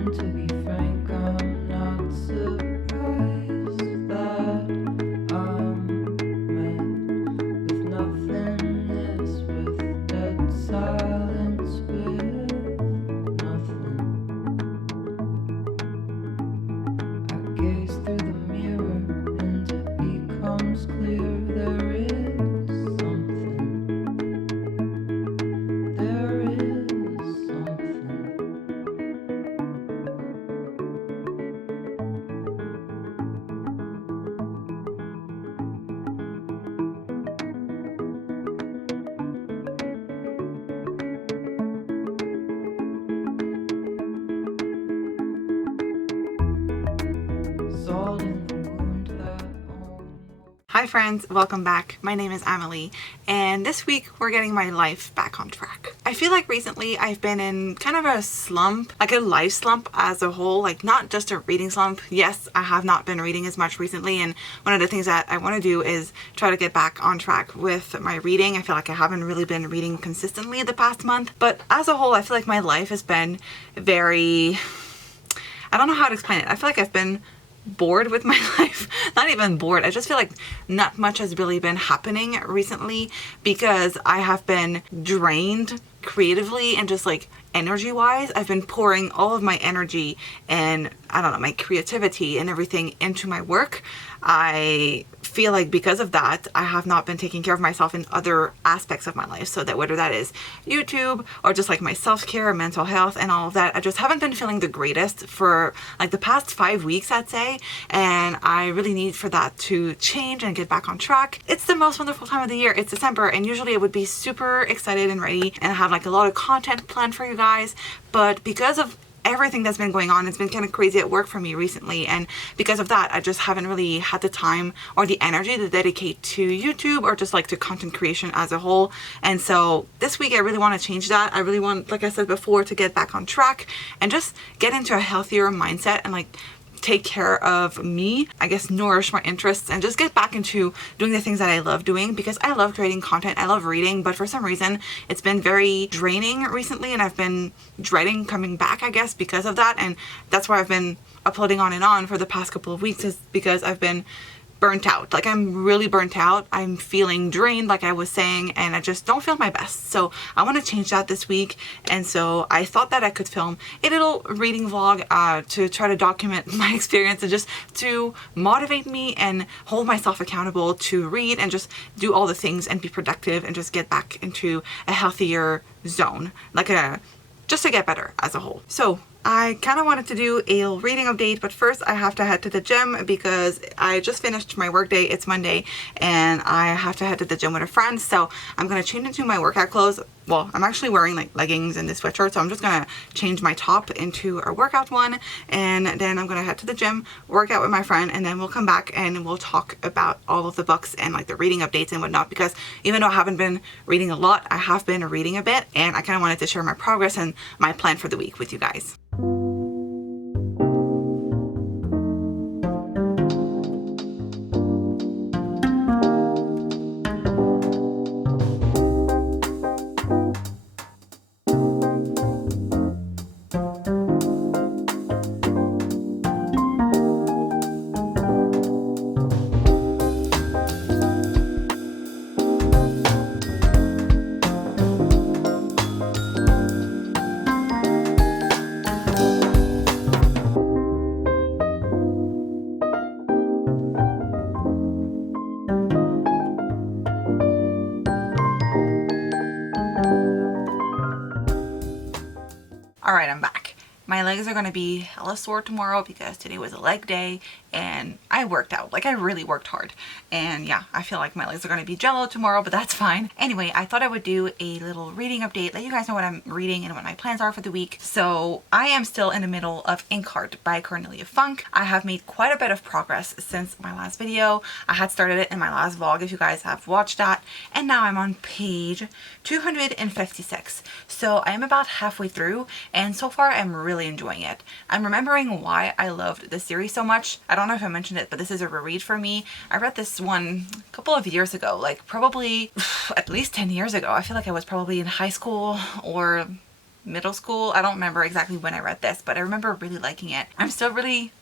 And to be frank, I'm not surprised that I'm met with nothingness, with dead silence, with nothing. I gaze through the mirror and it becomes clear there is something. There is something. Salt in the wound that Hi friends, welcome back. My name is Emily, and this week we're getting my life back on track. I feel like recently I've been in kind of a slump, like a life slump as a whole, like not just a reading slump. Yes, I have not been reading as much recently, and one of the things that I want to do is try to get back on track with my reading. I feel like I haven't really been reading consistently the past month, but as a whole I feel like my life has been very, I don't know how to explain it. I feel like I've been bored with my life. Not even bored. I just feel like not much has really been happening recently because I have been drained creatively and just like energy wise. I've been pouring all of my energy and I don't know, my creativity and everything into my work. I feel like because of that, I have not been taking care of myself in other aspects of my life. So that whether that is YouTube or just like my self-care, mental health and all of that, I just haven't been feeling the greatest for like the past 5 weeks, I'd say. And I really need for that to change and get back on track. It's the most wonderful time of the year. It's December, and usually I would be super excited and ready and have like a lot of content planned for you guys. But because of everything that's been going on, it's been kind of crazy at work for me recently, and because of that I just haven't really had the time or the energy to dedicate to YouTube or just like to content creation as a whole. And so this week I really want to change that. I really want, like I said before, to get back on track and just get into a healthier mindset and like take care of me, I guess nourish my interests and just get back into doing the things that I love doing, because I love creating content, I love reading, but for some reason it's been very draining recently and I've been dreading coming back, I guess, because of that. And that's why I've been uploading on and on for the past couple of weeks, is because I've been burnt out. Like I'm really burnt out. I'm feeling drained, like I was saying, and I just don't feel my best. So I want to change that this week. And so I thought that I could film a little reading vlog to try to document my experience and just to motivate me and hold myself accountable to read and just do all the things and be productive and just get back into a healthier zone, just to get better as a whole. So I kind of wanted to do a reading update, but first I have to head to the gym because I just finished my work day. It's Monday and I have to head to the gym with a friend. So I'm going to change into my workout clothes. Well, I'm actually wearing like leggings and this sweatshirt, so I'm just going to change my top into a workout one, and then I'm going to head to the gym, work out with my friend, and then we'll come back and we'll talk about all of the books and like the reading updates and whatnot, because even though I haven't been reading a lot, I have been reading a bit, and I kind of wanted to share my progress and my plan for the week with you guys. Alright, I'm back. My legs are going to be hella sore tomorrow because today was a leg day and I worked out. Like I really worked hard. And yeah, I feel like my legs are going to be jello tomorrow, but that's fine. Anyway, I thought I would do a little reading update, let you guys know what I'm reading and what my plans are for the week. So I am still in the middle of Inkheart by Cornelia Funk. I have made quite a bit of progress since my last video. I had started it in my last vlog if you guys have watched that. And now I'm on page 256. So I am about halfway through and so far I'm really enjoying it. I'm remembering why I loved this series so much. I don't know if I mentioned it, but this is a reread for me. I read this one a couple of years ago, like probably at least 10 years ago. I feel like I was probably in high school or middle school. I don't remember exactly when I read this, but I remember really liking it. I'm still really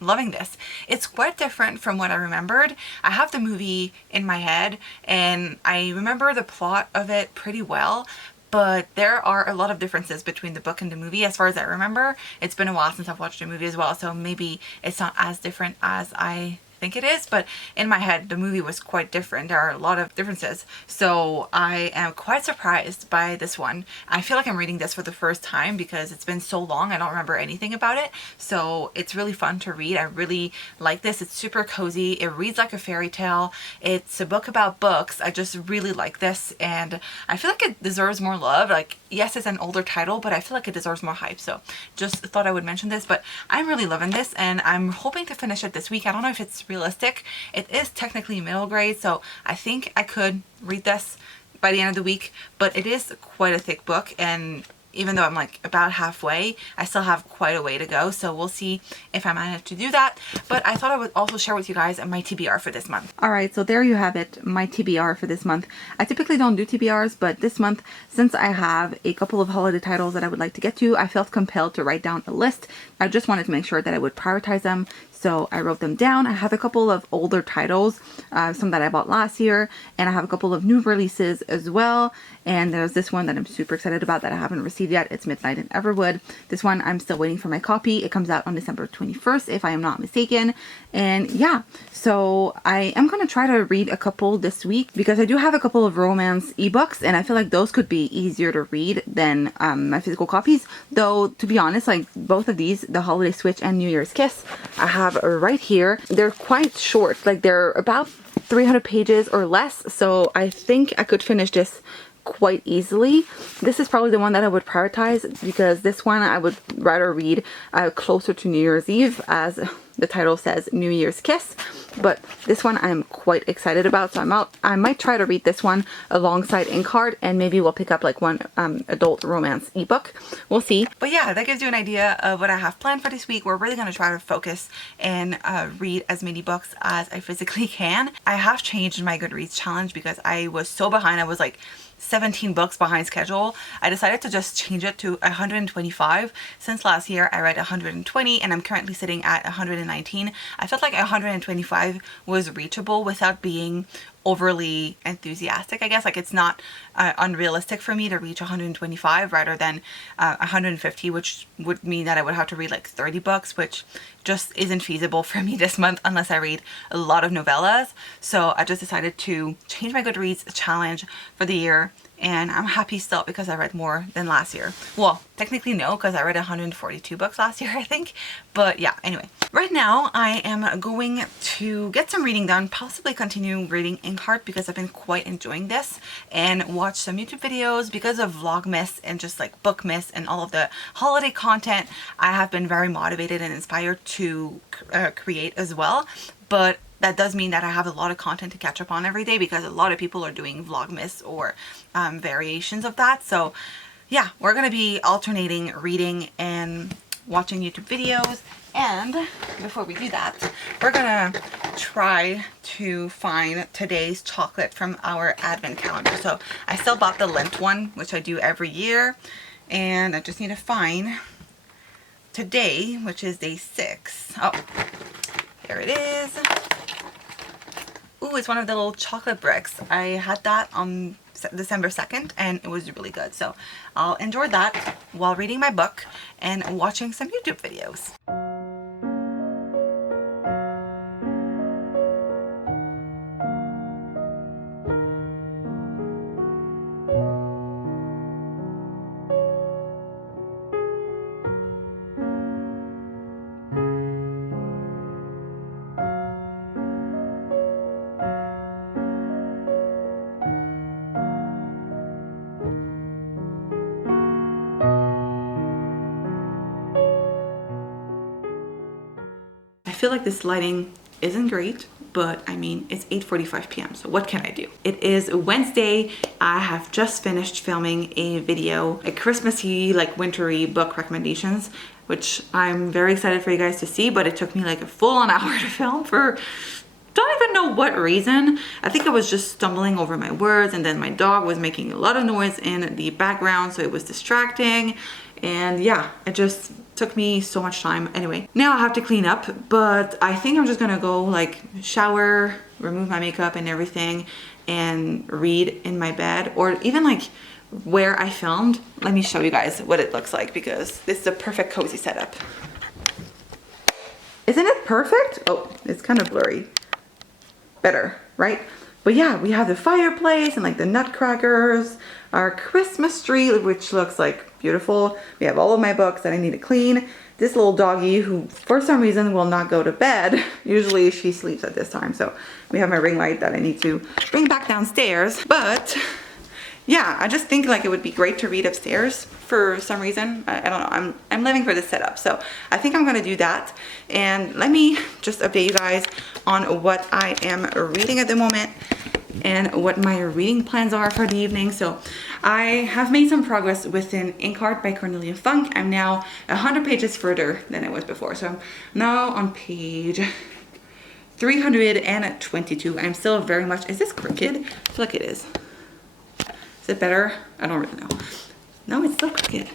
loving this. It's quite different from what I remembered. I have the movie in my head and I remember the plot of it pretty well, but there are a lot of differences between the book and the movie as far as I remember. It's been a while since I've watched the movie as well, so maybe it's not as different as I think it is, but in my head the movie was quite different. There are a lot of differences, so I am quite surprised by this one. I feel like I'm reading this for the first time because it's been so long. I don't remember anything about it, so it's really fun to read. I really like this. It's super cozy. It reads like a fairy tale. It's a book about books. I just really like this, and I feel like it deserves more love. Like, yes, it's an older title, but I feel like it deserves more hype, so just thought I would mention this. But I'm really loving this and I'm hoping to finish it this week. I don't know if it's realistic. It is technically middle grade, so I think I could read this by the end of the week, but it is quite a thick book, and even though I'm like about halfway, I still have quite a way to go, so we'll see if I manage to do that. But I thought I would also share with you guys my TBR for this month. Alright, so there you have it, my TBR for this month. I typically don't do TBRs, but this month, since I have a couple of holiday titles that I would like to get to, I felt compelled to write down a list. I just wanted to make sure that I would prioritize them, so I wrote them down. I have a couple of older titles, some that I bought last year, and I have a couple of new releases as well. And there's this one that I'm super excited about that I haven't received yet. It's Midnight in Everwood. This one I'm still waiting for my copy. It comes out on December 21st, if I am not mistaken. And yeah, so I am going to try to read a couple this week because I do have a couple of romance ebooks, and I feel like those could be easier to read than my physical copies. Though, to be honest, like both of these, The Holiday Switch and New Year's Kiss, I have right here. They're quite short, like they're about 300 pages or less, so I think I could finish this quite easily. This is probably the one that I would prioritize because this one I would rather read closer to New Year's Eve, as the title says, New Year's Kiss. But this one I'm quite excited about, so I might try to read this one alongside Inkheart, and maybe we'll pick up like one adult romance ebook. We'll see. But yeah, that gives you an idea of what I have planned for this week. We're really going to try to focus and read as many books as I physically can. I have changed my Goodreads challenge because I was so behind. I was like 17 books behind schedule. I decided to just change it to 125. Since last year I read 120 and I'm currently sitting at 119. I felt like 125 was reachable without being overly enthusiastic, I guess. Like, it's not unrealistic for me to reach 125 rather than 150, which would mean that I would have to read like 30 books, which just isn't feasible for me this month unless I read a lot of novellas. So I just decided to change my Goodreads challenge for the year, and I'm happy still because I read more than last year. Well, technically no, because I read 142 books last year, I think. But yeah, anyway. Right now, I am going to get some reading done, possibly continue reading Inkheart because I've been quite enjoying this, and watch some YouTube videos because of Vlogmas and just like Bookmas and all of the holiday content. I have been very motivated and inspired to create as well. But that does mean that I have a lot of content to catch up on every day because a lot of people are doing Vlogmas or variations of that. So yeah, we're going to be alternating reading and watching YouTube videos. And before we do that, we're going to try to find today's chocolate from our advent calendar. So I still bought the Lent one, which I do every year. And I just need to find today, which is day 6. Oh, there it is. Ooh, it's one of the little chocolate bricks. I had that on December 2nd and it was really good. So I'll enjoy that while reading my book and watching some YouTube videos. I feel like this lighting isn't great, but I mean, it's 8:45 p.m. so what can I do? It is Wednesday. I have just finished filming a video, a Christmassy, like wintry book recommendations, which I'm very excited for you guys to see, but it took me like a full an hour to film for time don't even know what reason. I think I was just stumbling over my words, and then my dog was making a lot of noise in the background, so it was distracting. And yeah, it just took me so much time. Anyway, now I have to clean up, but I think I'm just gonna go like shower, remove my makeup and everything, and read in my bed, or even like where I filmed. Let me show you guys what it looks like, because this is a perfect cozy setup. Isn't it perfect? Oh, it's kind of blurry. Better, right? But yeah, we have the fireplace and like the nutcrackers, our Christmas tree, which looks like beautiful. We have all of my books that I need to clean. This little doggy who for some reason will not go to bed. Usually she sleeps at this time. So we have my ring light that I need to bring back downstairs. But yeah, I just think like it would be great to read upstairs for some reason. I don't know, I'm living for this setup. So I think I'm gonna do that. And let me just update you guys on what I am reading at the moment and what my reading plans are for the evening. So I have made some progress with an ink art by Cornelia Funk. I'm now 100 pages further than I was before. So I'm now on page 322. I'm still very much, is this crooked? I feel like it is. Is it better? I don't really know. No, it's still crooked.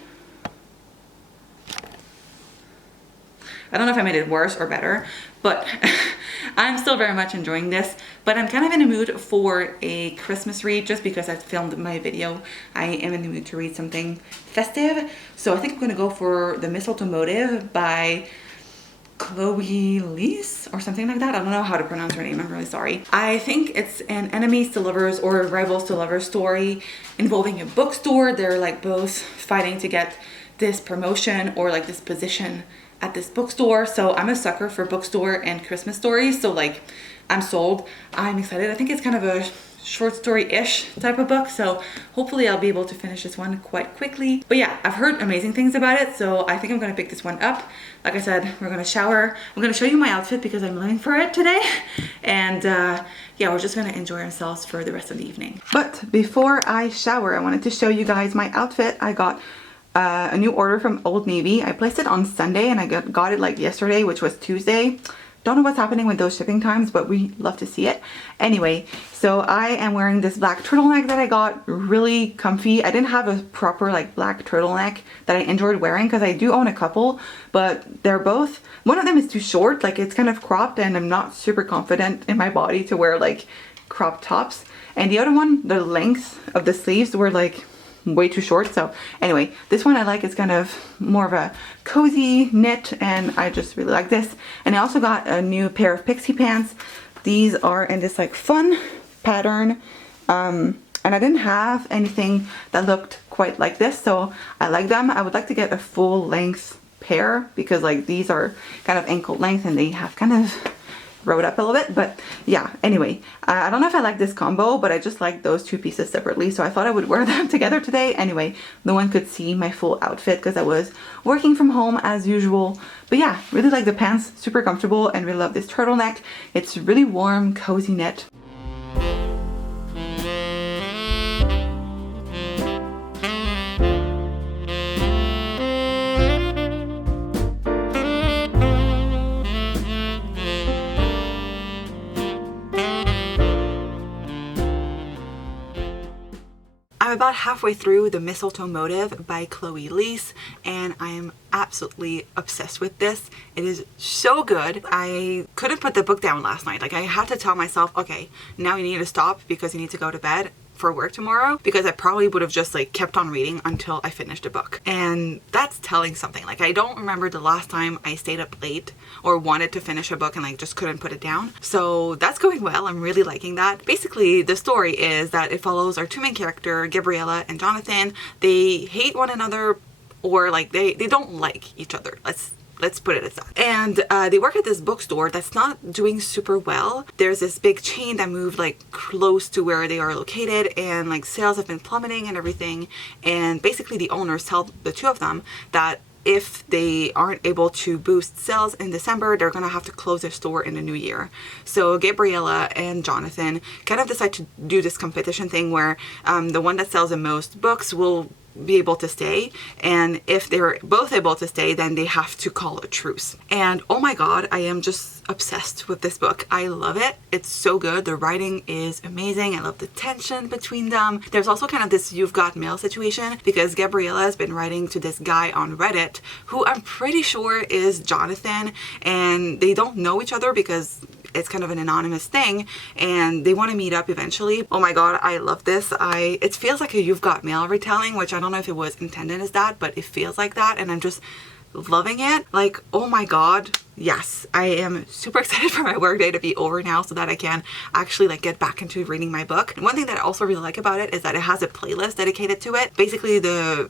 I don't know if I made it worse or better, but I'm still very much enjoying this. But I'm kind of in a mood for a Christmas read just because I filmed my video. I am in the mood to read something festive. So I think I'm gonna go for The Mistletoe Motive by Chloe Leese or something like that. I don't know how to pronounce her name, I'm really sorry. I think it's an enemies to lovers or rivals to lovers story involving a bookstore. They're like both fighting to get this promotion or like this position at this bookstore. So I'm a sucker for bookstore and Christmas stories, so like I'm sold. I'm excited. I think it's kind of a short story-ish type of book, so hopefully I'll be able to finish this one quite quickly. But yeah, I've heard amazing things about it, so I think I'm gonna pick this one up. Like I said, we're gonna shower. I'm gonna show you my outfit because I'm living for it today. And yeah, we're just gonna enjoy ourselves for the rest of the evening. But before I shower, I wanted to show you guys my outfit. I got a new order from Old Navy. I placed it on Sunday and I got it like yesterday, which was Tuesday. Don't know what's happening with those shipping times, but we love to see it. Anyway, so I am wearing this black turtleneck that I got, really comfy. I didn't have a proper like black turtleneck that I enjoyed wearing because I do own a couple, but they're both, one of them is too short, like it's kind of cropped, and I'm not super confident in my body to wear like crop tops. And the other one, the length of the sleeves were like way too short. So anyway, this one I like. It's kind of more of a cozy knit, and I just really like this. And I also got a new pair of pixie pants. These are in this like fun pattern, and I didn't have anything that looked quite like this, so I like them. I would like to get a full length pair because like these are kind of ankle length and they have kind of rode up a little bit. But yeah, anyway, I don't know if I like this combo, but I just like those two pieces separately, so I thought I would wear them together today. Anyway, no one could see my full outfit because I was working from home as usual. But yeah, really like the pants, super comfortable, and really love this turtleneck. It's really warm, cozy knit. I'm about halfway through The Mistletoe Motive by Chloe Leese, and I am absolutely obsessed with this. It is so good. I couldn't put the book down last night. Like I had to tell myself, okay, now you need to stop because you need to go to bed for work tomorrow, because I probably would have just like kept on reading until I finished a book. And that's telling something. Like I don't remember the last time I stayed up late or wanted to finish a book and like just couldn't put it down. So that's going well. I'm really liking that. Basically the story is that it follows our two main characters, Gabriella and Jonathan. They hate one another, or like they don't like each other. Let's put it as that. And they work at this bookstore that's not doing super well. There's this big chain that moved like close to where they are located, and like sales have been plummeting and everything. And basically the owners tell the two of them that if they aren't able to boost sales in December, they're gonna have to close their store in the new year. So Gabriella and Jonathan kind of decide to do this competition thing where the one that sells the most books will be able to stay, and if they're both able to stay, then they have to call a truce. And oh my god, I am just obsessed with this book. I love it. It's so good. The writing is amazing. I love the tension between them. There's also kind of this you've got mail situation because Gabriella has been writing to this guy on Reddit who I'm pretty sure is Jonathan, and they don't know each other because it's kind of an anonymous thing, and they want to meet up eventually. Oh my god, I love this. It feels like a You've Got Mail retelling, which I don't know if it was intended as that, but it feels like that, and I'm just loving it. Like, oh my god, yes, I am super excited for my work day to be over now so that I can actually like get back into reading my book. And one thing that I also really like about it is that it has a playlist dedicated to it. Basically the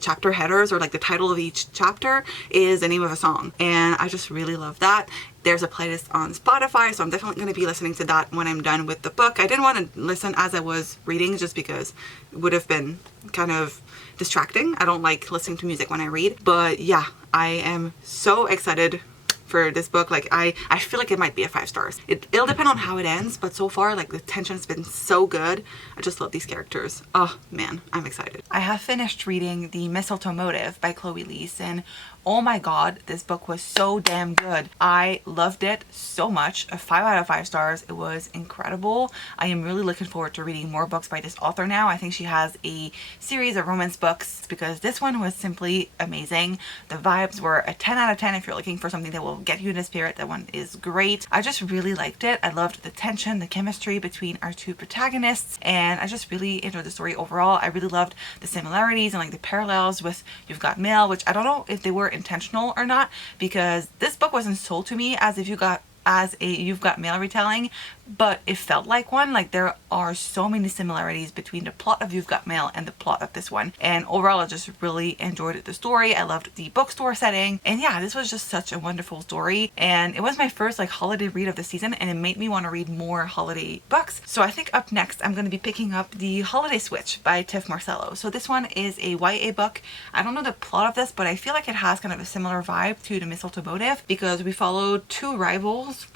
chapter headers, or like the title of each chapter, is the name of a song, and I just really love that. There's a playlist on Spotify, so I'm definitely going to be listening to that when I'm done with the book. I didn't want to listen as I was reading just because it would have been kind of distracting. I don't like listening to music when I read, but yeah, I am so excited for this book. Like I feel like it might be a 5 stars. It'll depend on how it ends, but so far like the tension's been so good. I just love these characters. Oh man, I'm excited. I have finished reading The Mistletoe Motive by Chloe Leese, and oh my god, this book was so damn good. I loved it so much. A 5 out of 5 stars. It was incredible. I am really looking forward to reading more books by this author now. I think she has a series of romance books because this one was simply amazing. The vibes were a 10 out of 10 if you're looking for something that will get you in the spirit. That one is great. I just really liked it. I loved the tension, the chemistry between our two protagonists, and I just really enjoyed the story overall. I really loved the similarities and like the parallels with You've Got Mail, which I don't know if they were intentional or not, because this book wasn't sold to me as a You've Got Mail retelling, but it felt like one. Like there are so many similarities between the plot of You've Got Mail and the plot of this one, and overall I just really enjoyed the story. I loved the bookstore setting, and yeah, this was just such a wonderful story, and it was my first like holiday read of the season, and it made me want to read more holiday books. So I think up next I'm going to be picking up The Holiday Switch by Tiff Marcello. So this one is a YA book. I don't know the plot of this, but I feel like it has kind of a similar vibe to The Mistletoe Motive because we followed two rivals,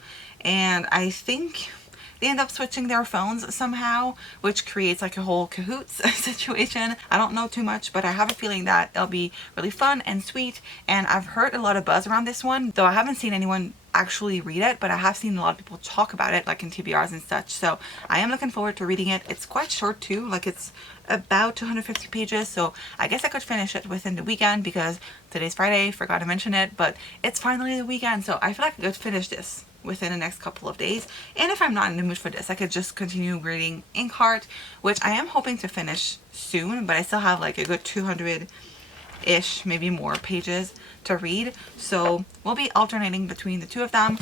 and I think they end up switching their phones somehow, which creates like a whole cahoots situation. I don't know too much, but I have a feeling that it'll be really fun and sweet, and I've heard a lot of buzz around this one, though I haven't seen anyone actually read it, but I have seen a lot of people talk about it like in TBRs and such, so I am looking forward to reading it. It's quite short too, like it's about 250 pages, so I guess I could finish it within the weekend because today's Friday, forgot to mention it, but it's finally the weekend, so I feel like I could finish this within the next couple of days. And if I'm not in the mood for this, I could just continue reading Inkheart, which I am hoping to finish soon, but I still have like a good 200-ish, maybe more pages to read, so we'll be alternating between the two of them.